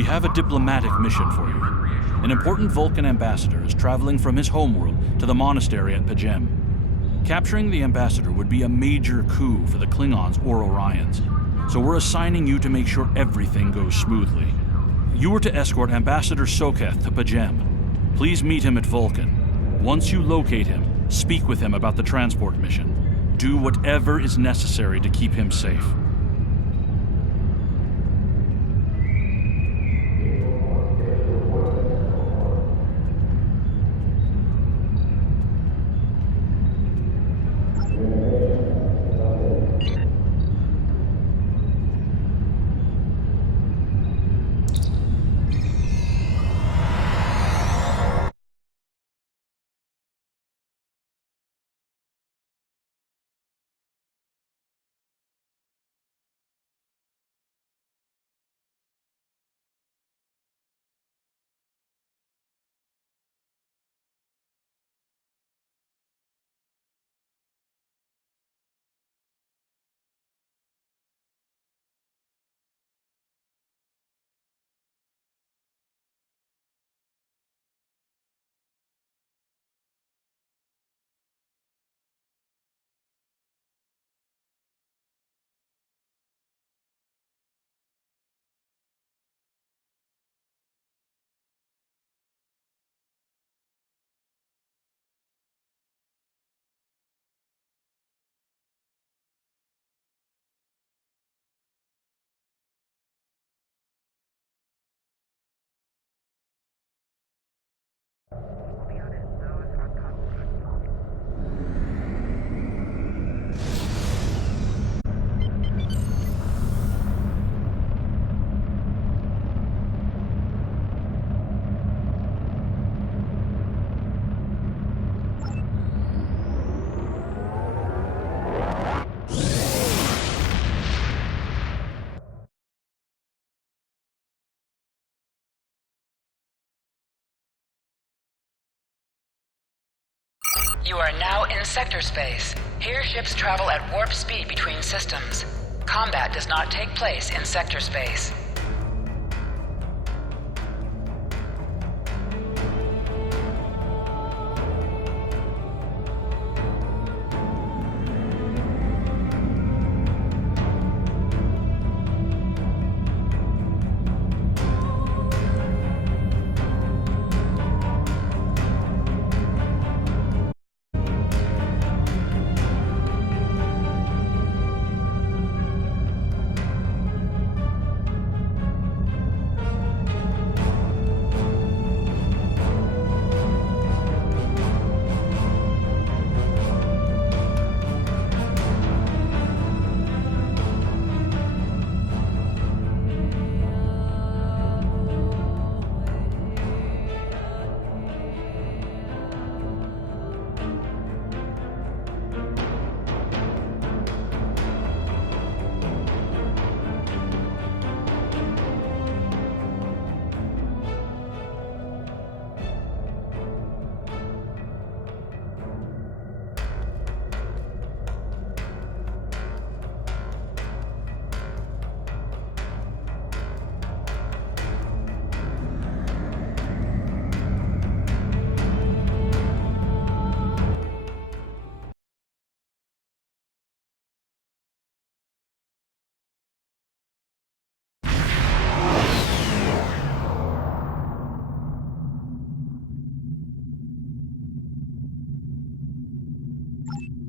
We have a diplomatic mission for you. An important Vulcan ambassador is traveling from his homeworld to the monastery at P'Jem. Capturing the ambassador would be a major coup for the Klingons or Orions, so we're assigning you to make sure everything goes smoothly. You are to escort Ambassador Soketh to P'Jem. Please meet him at Vulcan. Once you locate him, speak with him about the transport mission. Do whatever is necessary to keep him safe. You are now in sector space. Here ships travel at warp speed between systems. Combat does not take place in sector space.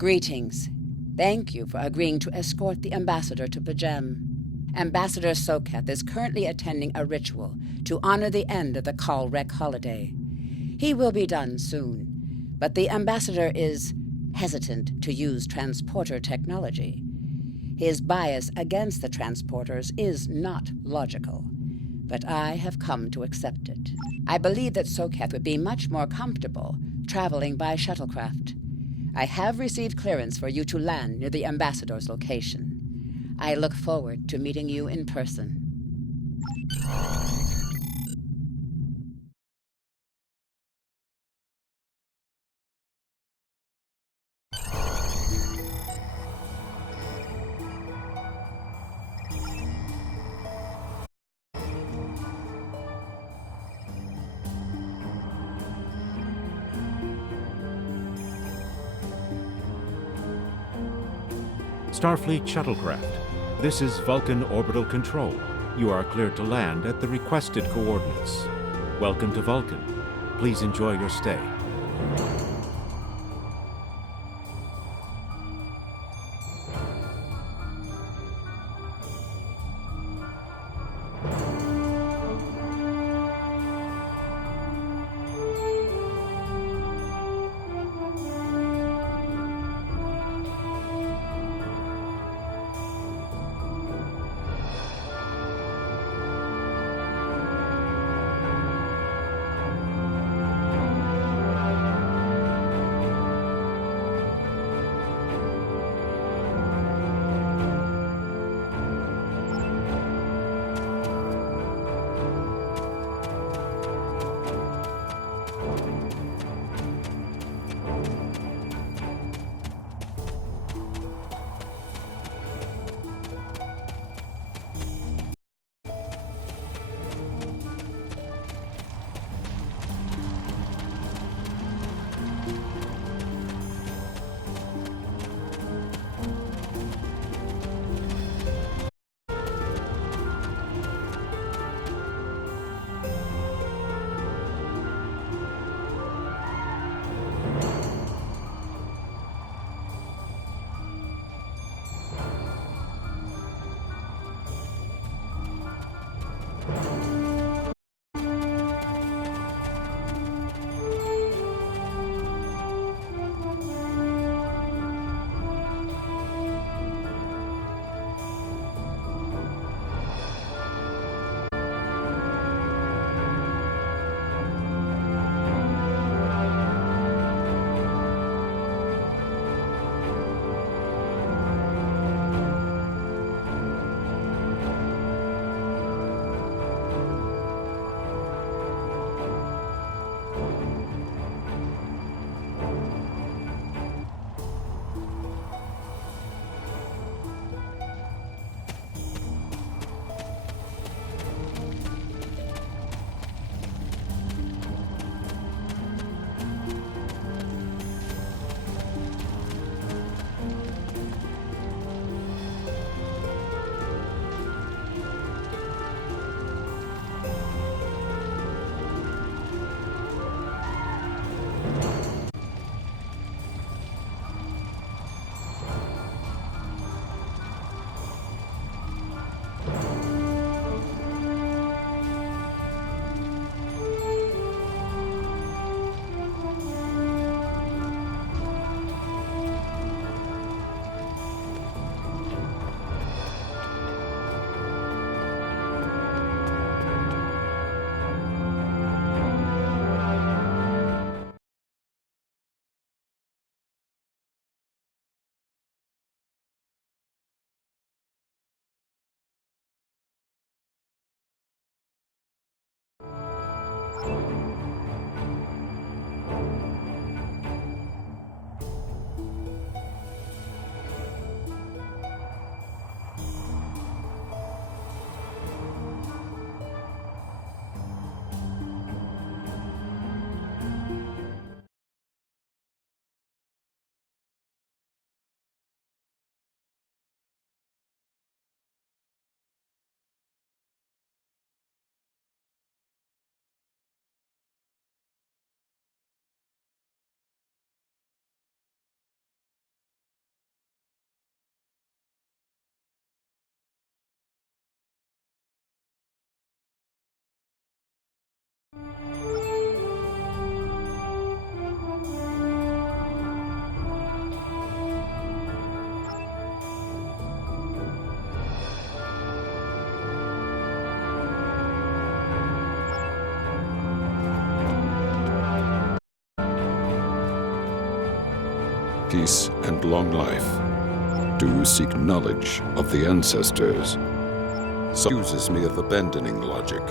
Greetings. Thank you for agreeing to escort the ambassador to P'Jem. Ambassador Soketh is currently attending a ritual to honor the end of the Kalrek holiday. He will be done soon, but the ambassador is hesitant to use transporter technology. His bias against the transporters is not logical, but I have come to accept it. I believe that Soketh would be much more comfortable traveling by shuttlecraft. I have received clearance for you to land near the ambassador's location. I look forward to meeting you in person. Starfleet shuttlecraft. This is Vulcan Orbital Control. You are cleared to land at the requested coordinates. Welcome to Vulcan. Please enjoy your stay. Peace and long life. Do you seek knowledge of the ancestors? Some accuses me of abandoning logic,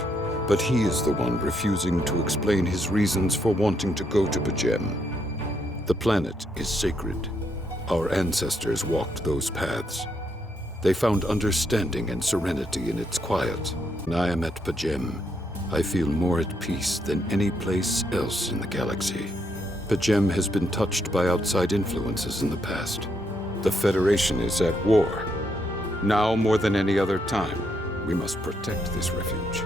but he is the one refusing to explain his reasons for wanting to go to P'Jem. The planet is sacred. Our ancestors walked those paths. They found understanding and serenity in its quiet. When I am at P'Jem, I feel more at peace than any place else in the galaxy. P'Jem has been touched by outside influences in the past. The Federation is at war. Now more than any other time, we must protect this refuge.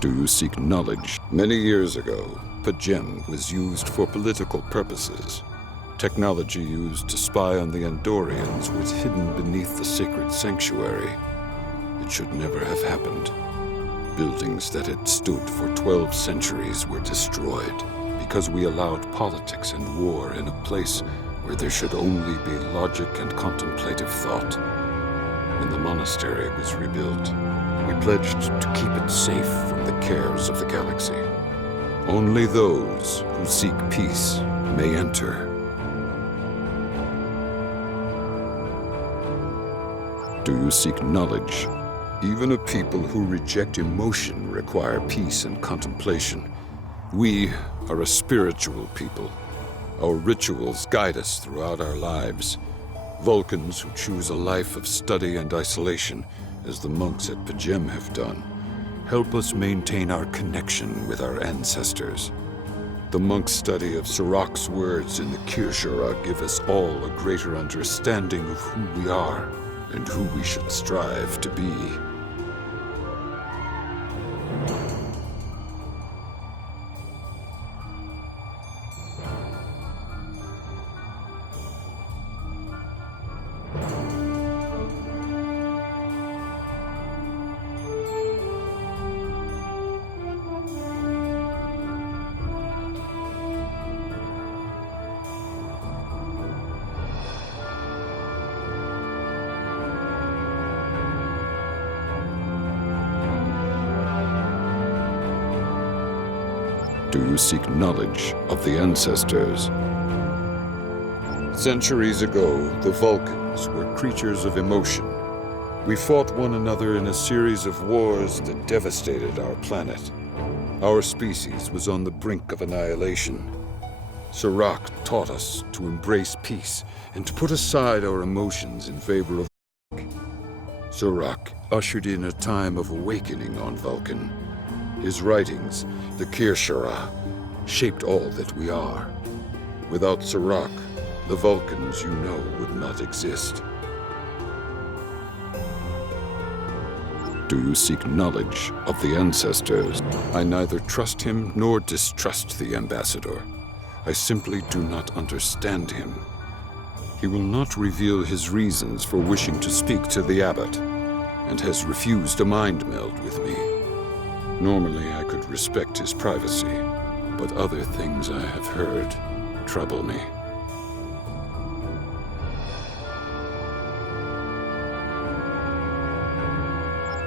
Do you seek knowledge? Many years ago, P'Jem was used for political purposes. Technology used to spy on the Andorians was hidden beneath the sacred sanctuary. It should never have happened. Buildings that had stood for 12 centuries were destroyed because we allowed politics and war in a place where there should only be logic and contemplative thought. When the monastery was rebuilt, we pledged to keep it safe from the cares of the galaxy. Only those who seek peace may enter. Do you seek knowledge? Even a people who reject emotion require peace and contemplation. We are a spiritual people. Our rituals guide us throughout our lives. Vulcans who choose a life of study and isolation, as the monks at P'Jem have done, help us maintain our connection with our ancestors. The monk's study of Sirach's words in the Kir'Shara give us all a greater understanding of who we are and who we should strive to be. Do you seek knowledge of the ancestors? Centuries ago, the Vulcans were creatures of emotion. We fought one another in a series of wars that devastated our planet. Our species was on the brink of annihilation. Sirach taught us to embrace peace and to put aside our emotions in favor of Sirach ushered in a time of awakening on Vulcan. His writings, the Kir'Shara, shaped all that we are. Without Sirach, the Vulcans you know would not exist. Do you seek knowledge of the ancestors? I neither trust him nor distrust the ambassador. I simply do not understand him. He will not reveal his reasons for wishing to speak to the abbot, and has refused a mind meld with me. Normally, I could respect his privacy, but other things I have heard trouble me.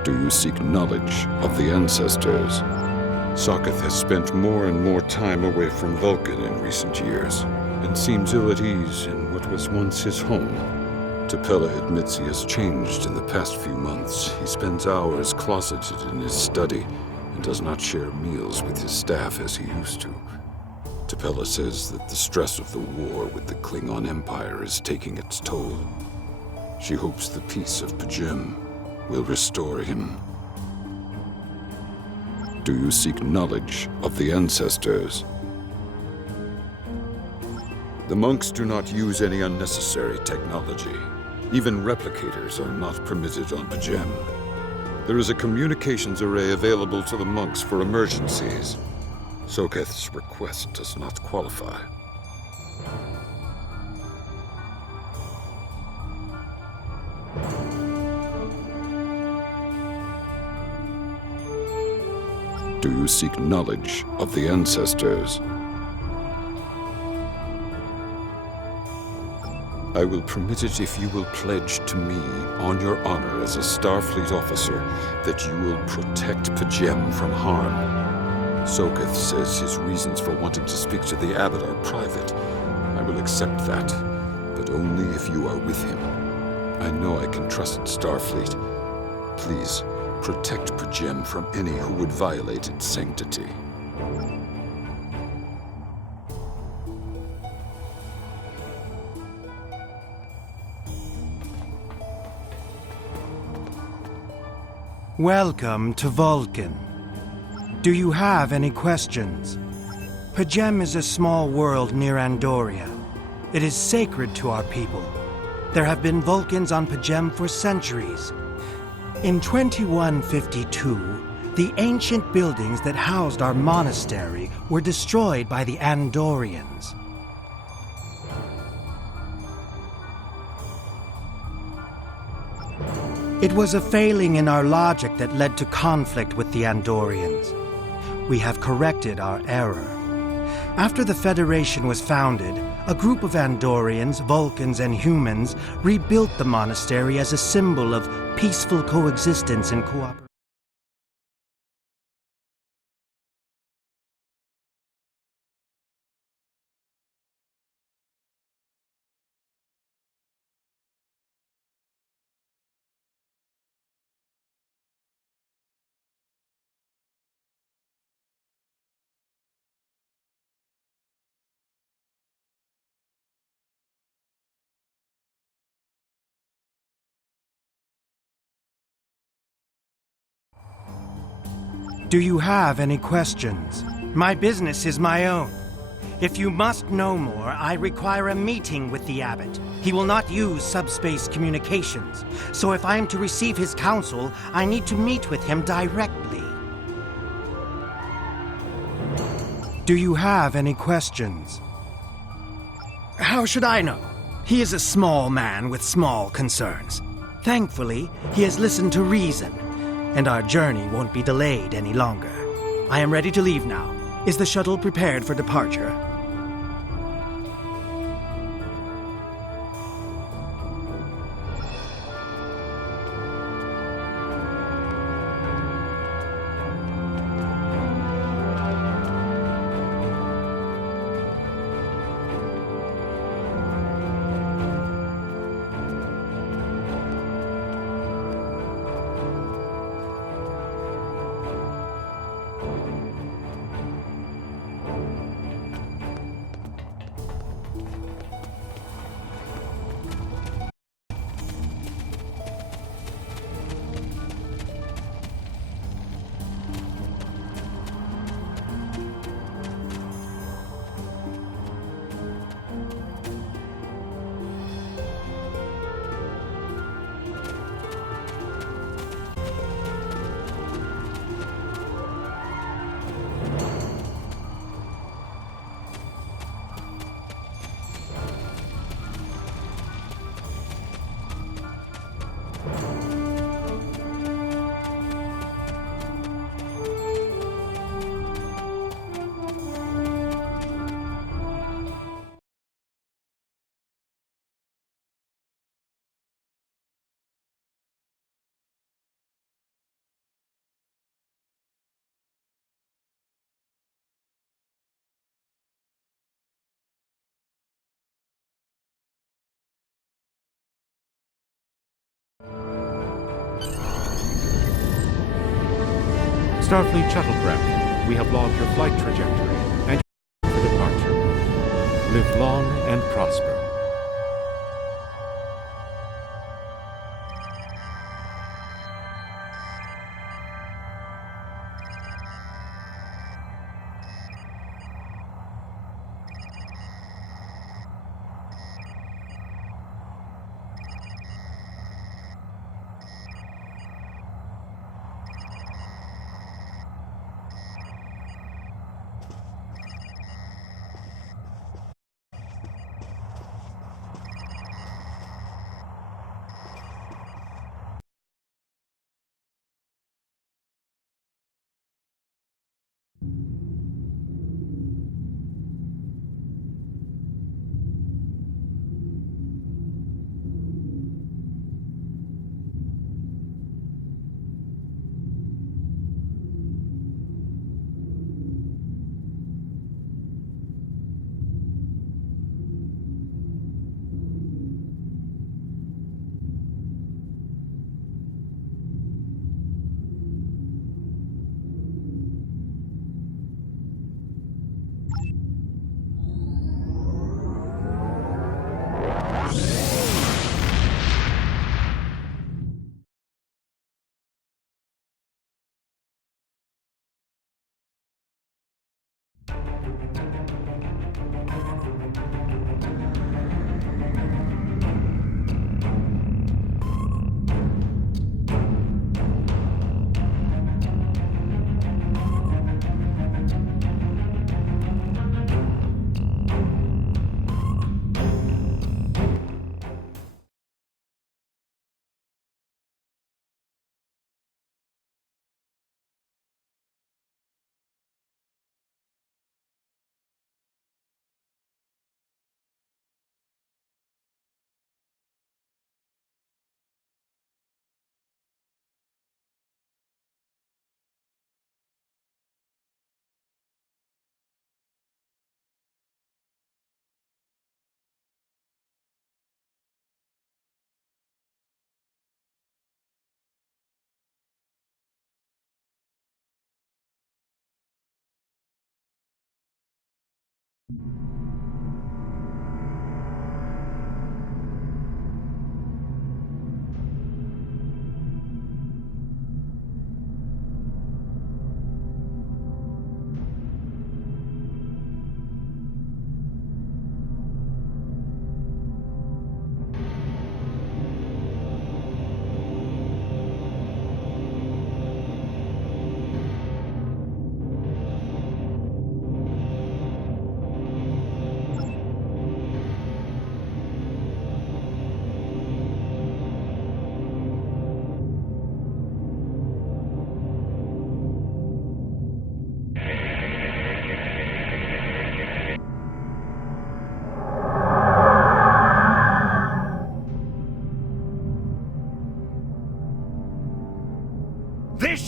Do you seek knowledge of the ancestors? Sokath has spent more and more time away from Vulcan in recent years, and seems ill at ease in what was once his home. T'Pela admits he has changed in the past few months. He spends hours closeted in his study, and does not share meals with his staff as he used to. T'Pela says that the stress of the war with the Klingon Empire is taking its toll. She hopes the peace of P'Jem will restore him. Do you seek knowledge of the ancestors? The monks do not use any unnecessary technology. Even replicators are not permitted on P'Jem. There is a communications array available to the monks for emergencies. Sokath's request does not qualify. Do you seek knowledge of the ancestors? I will permit it if you will pledge to me, on your honor as a Starfleet officer, that you will protect P'Jem from harm. Sokath says his reasons for wanting to speak to the abbot are private. I will accept that, but only if you are with him. I know I can trust Starfleet. Please, protect P'Jem from any who would violate its sanctity. Welcome to Vulcan. Do you have any questions? Pajem is a small world near Andoria. It is sacred to our people. There have been Vulcans on Pajem for centuries. In 2152, the ancient buildings that housed our monastery were destroyed by the Andorians. It was a failing in our logic that led to conflict with the Andorians. We have corrected our error. After the Federation was founded, a group of Andorians, Vulcans, and humans rebuilt the monastery as a symbol of peaceful coexistence and cooperation. Do you have any questions? My business is my own. If you must know more, I require a meeting with the abbot. He will not use subspace communications, so if I am to receive his counsel, I need to meet with him directly. Do you have any questions? How should I know? He is a small man with small concerns. Thankfully, he has listened to reason, and our journey won't be delayed any longer. I am ready to leave now. Is the shuttle prepared for departure? Starfleet Shuttlecraft, we have logged your flight trajectory and for departure. Live long and prosper.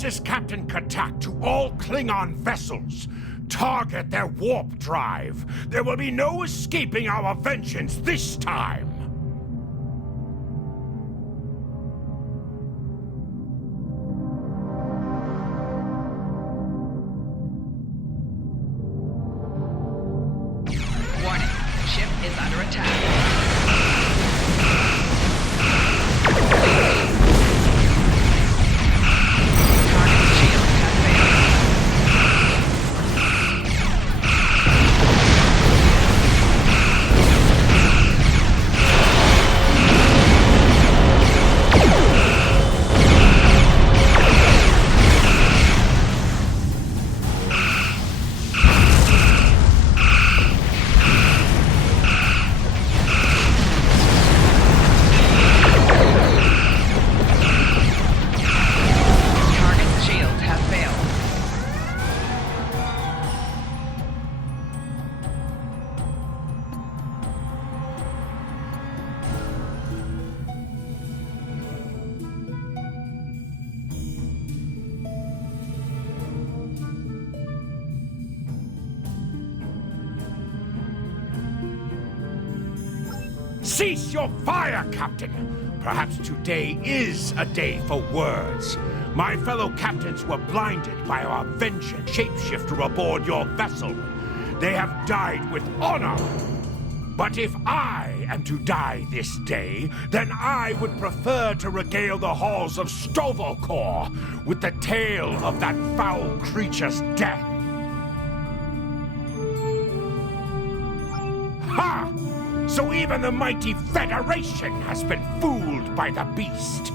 This is Captain Katak to all Klingon vessels. Target their warp drive. There will be no escaping our vengeance this time. Warning, ship is under attack. Target shield has failed. Target shield has failed. Cease your fire, Captain! Perhaps today is a day for words. My fellow captains were blinded by our vengeance shapeshifter aboard your vessel. They have died with honor. But if I am to die this day, then I would prefer to regale the halls of Stovokor with the tale of that foul creature's death. Ha! So even the mighty Federation has been fooled by the beast.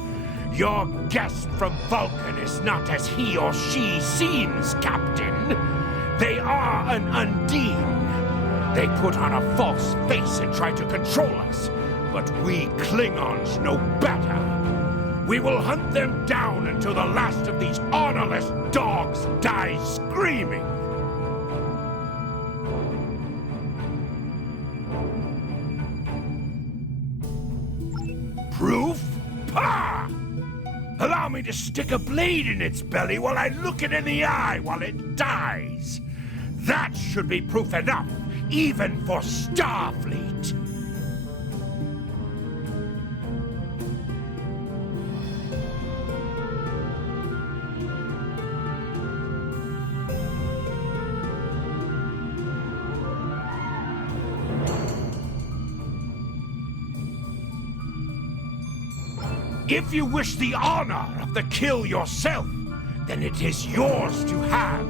Your guest from Vulcan is not as he or she seems, Captain. They are an Undine. They put on a false face and try to control us, but we Klingons know better. We will hunt them down until the last of these honorless dogs dies screaming. Proof? Pah! Allow me to stick a blade in its belly while I look it in the eye while it dies. That should be proof enough, even for Starfleet. If you wish the honor of the kill yourself, then it is yours to have.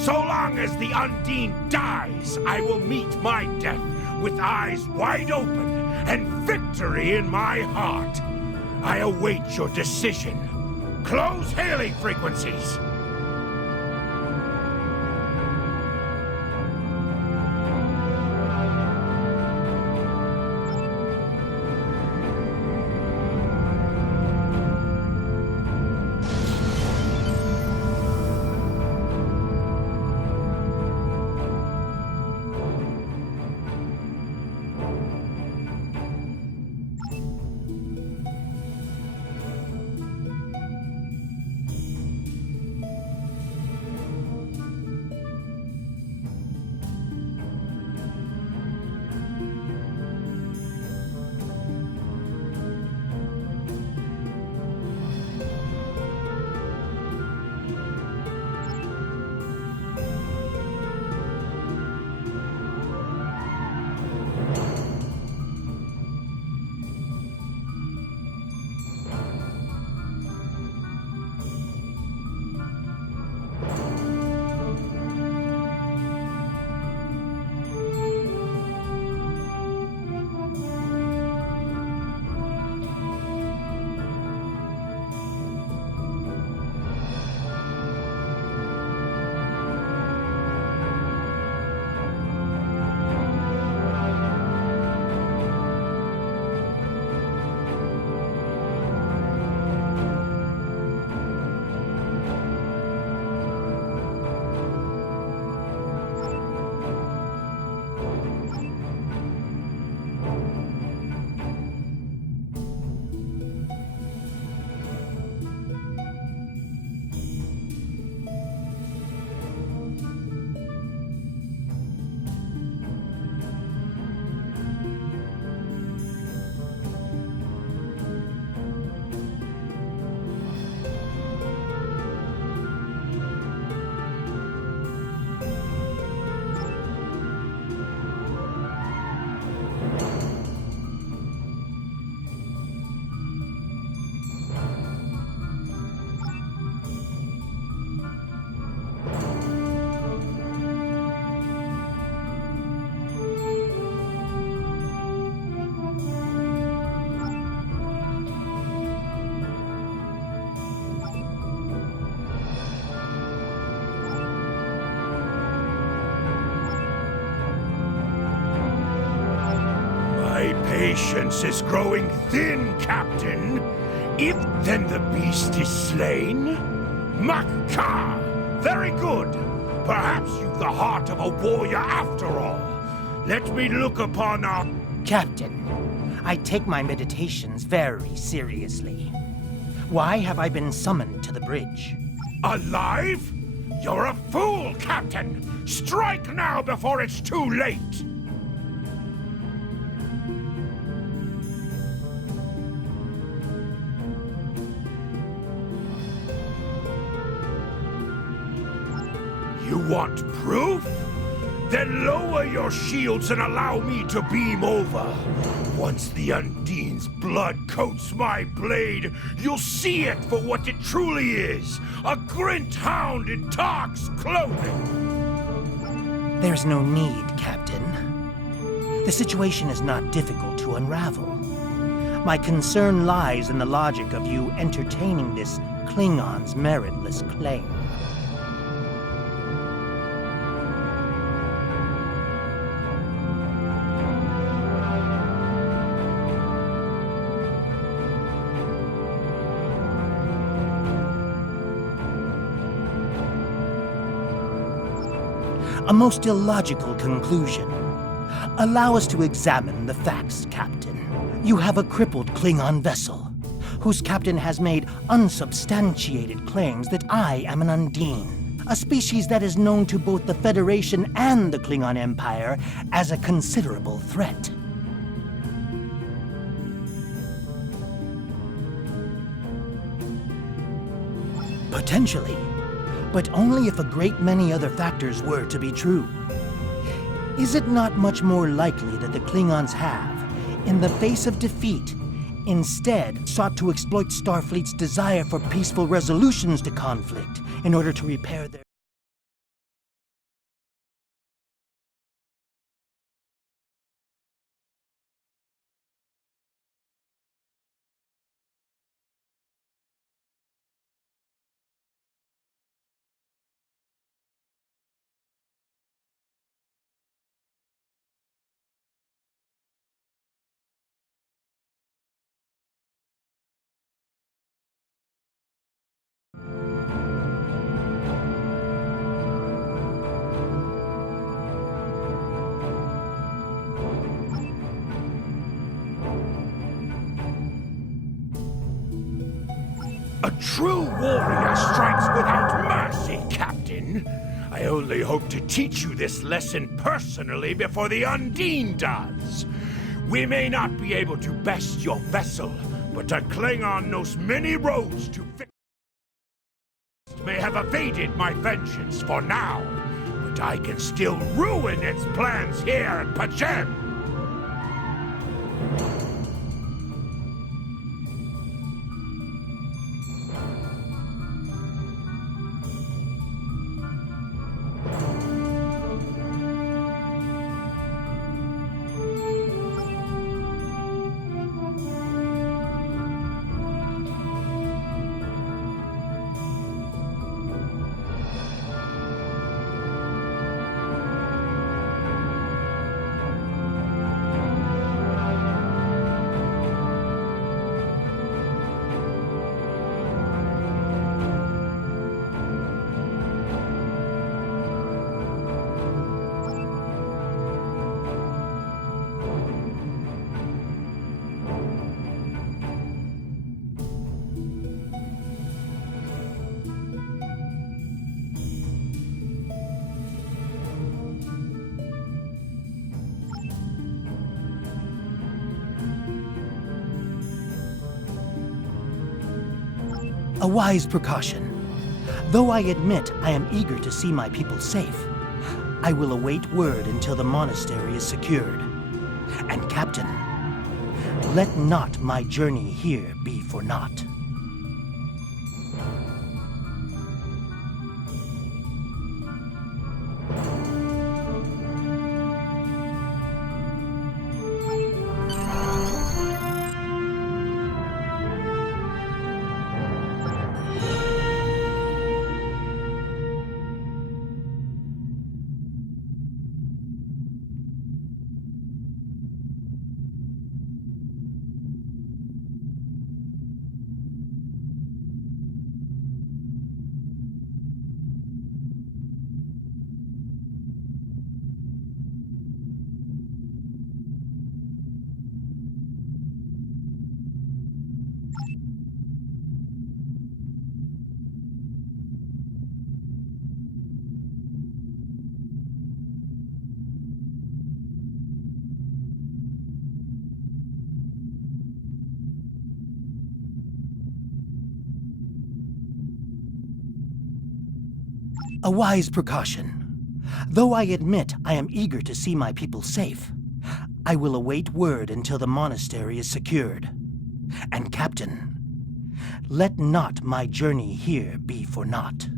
So long as the Undine dies, I will meet my death with eyes wide open and victory in my heart. I await your decision. Close hailing frequencies. Patience is growing thin, Captain. If then the beast is slain? Makka! Very good. Perhaps you've the heart of a warrior after all. Let me look upon our... Captain, I take my meditations very seriously. Why have I been summoned to the bridge? Alive? You're a fool, Captain! Strike now before it's too late! You want proof? Then lower your shields and allow me to beam over. Once the Undine's blood coats my blade, you'll see it for what it truly is. A Grint hound in Tark's clothing. There's no need, Captain. The situation is not difficult to unravel. My concern lies in the logic of you entertaining this Klingon's meritless claim. A most illogical conclusion. Allow us to examine the facts, Captain. You have a crippled Klingon vessel, whose captain has made unsubstantiated claims that I am an Undine, a species that is known to both the Federation and the Klingon Empire as a considerable threat. Potentially. But only if a great many other factors were to be true. Is it not much more likely that the Klingons have, in the face of defeat, instead sought to exploit Starfleet's desire for peaceful resolutions to conflict in order to repair their... A true warrior strikes without mercy, Captain. I only hope to teach you this lesson personally before the Undine does. We may not be able to best your vessel, but a Klingon knows many roads to fix. May have evaded my vengeance for now, but I can still ruin its plans here at Pajem. A wise precaution. Though I admit I am eager to see my people safe, I will await word until the monastery is secured. And Captain, let not my journey here be for naught. A wise precaution. Though I admit I am eager to see my people safe, I will await word until the monastery is secured. And Captain, let not my journey here be for naught.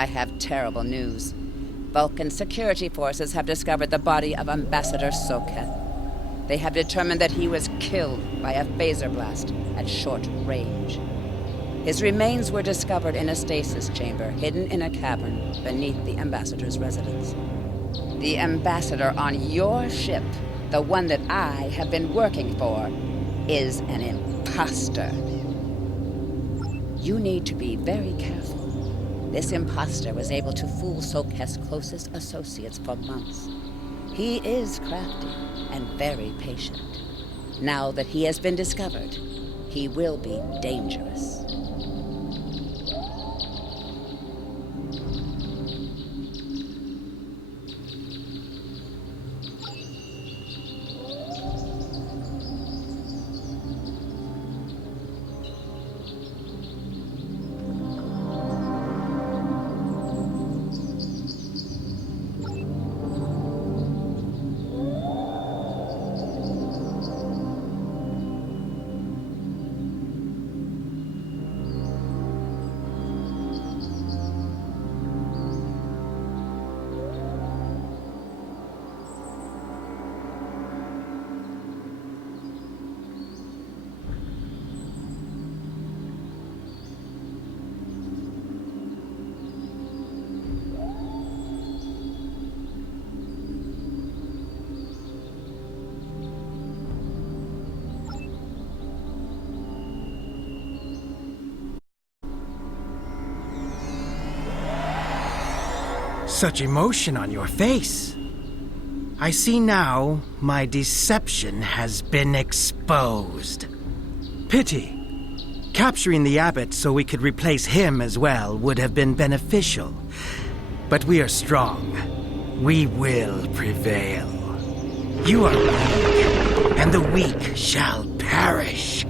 I have terrible news. Vulcan security forces have discovered the body of Ambassador Soketh. They have determined that he was killed by a phaser blast at short range. His remains were discovered in a stasis chamber hidden in a cavern beneath the Ambassador's residence. The Ambassador on your ship, the one that I have been working for, is an imposter. You need to be very careful. This imposter was able to fool Soketh's closest associates for months. He is crafty and very patient. Now that he has been discovered, he will be dangerous. Such emotion on your face. I see now my deception has been exposed. Pity. Capturing the abbot so we could replace him as well would have been beneficial. But we are strong. We will prevail. You are weak, and the weak shall perish.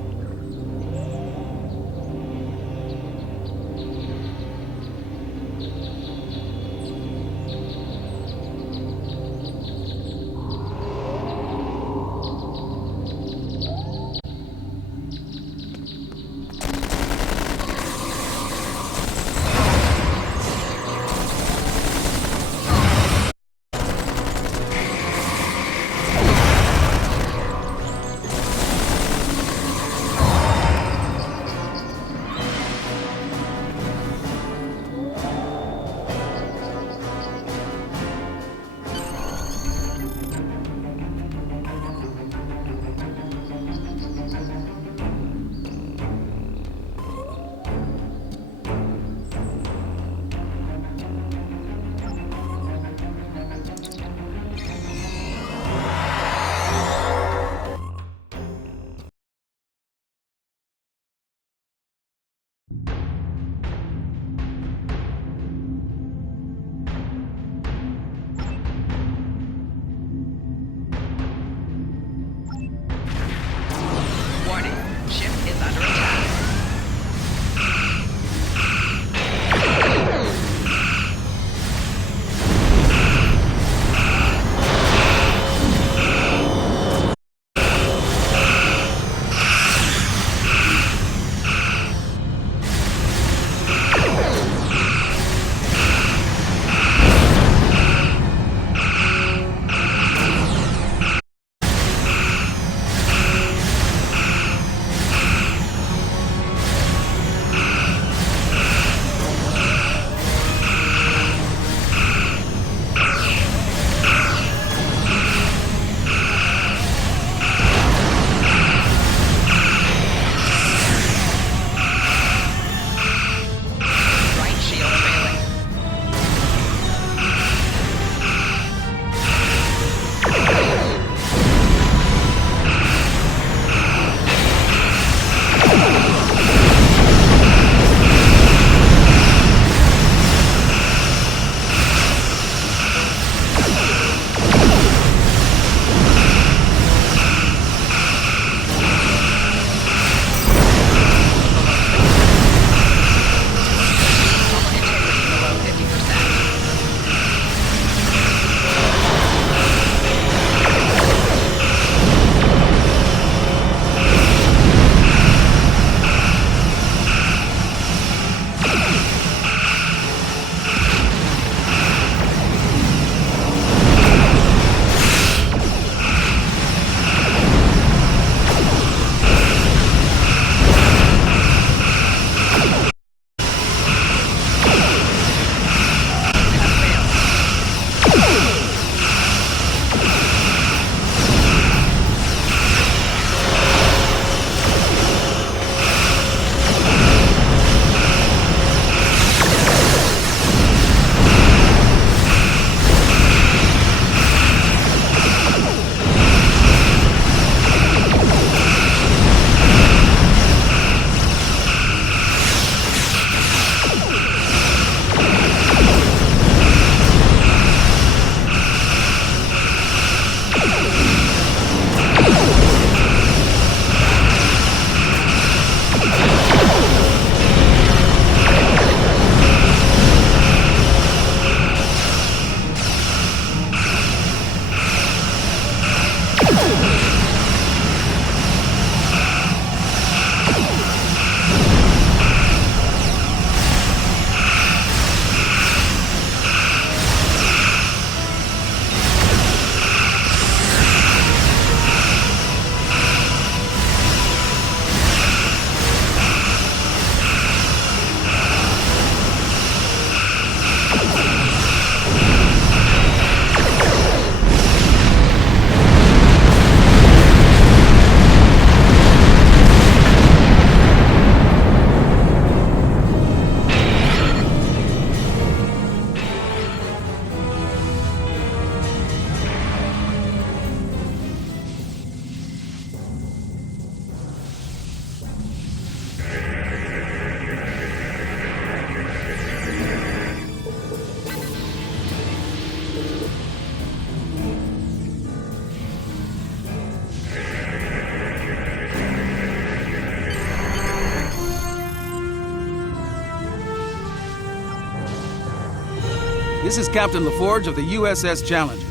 This is Captain LaForge of the USS Challenger.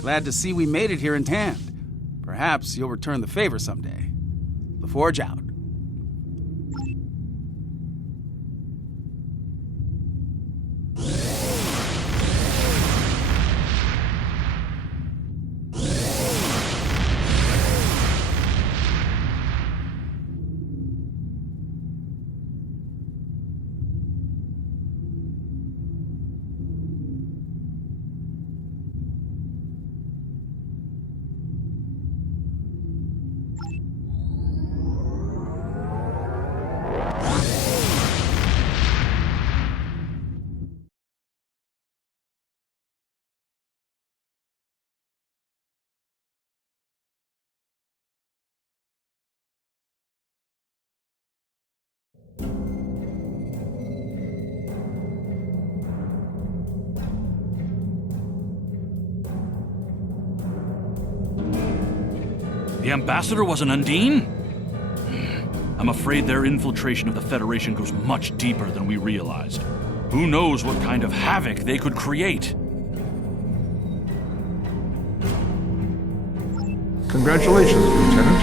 Glad to see we made it here in Tand. Perhaps you'll return the favor someday. LaForge out. The Ambassador was an Undine? I'm afraid their infiltration of the Federation goes much deeper than we realized. Who knows what kind of havoc they could create? Congratulations, Lieutenant.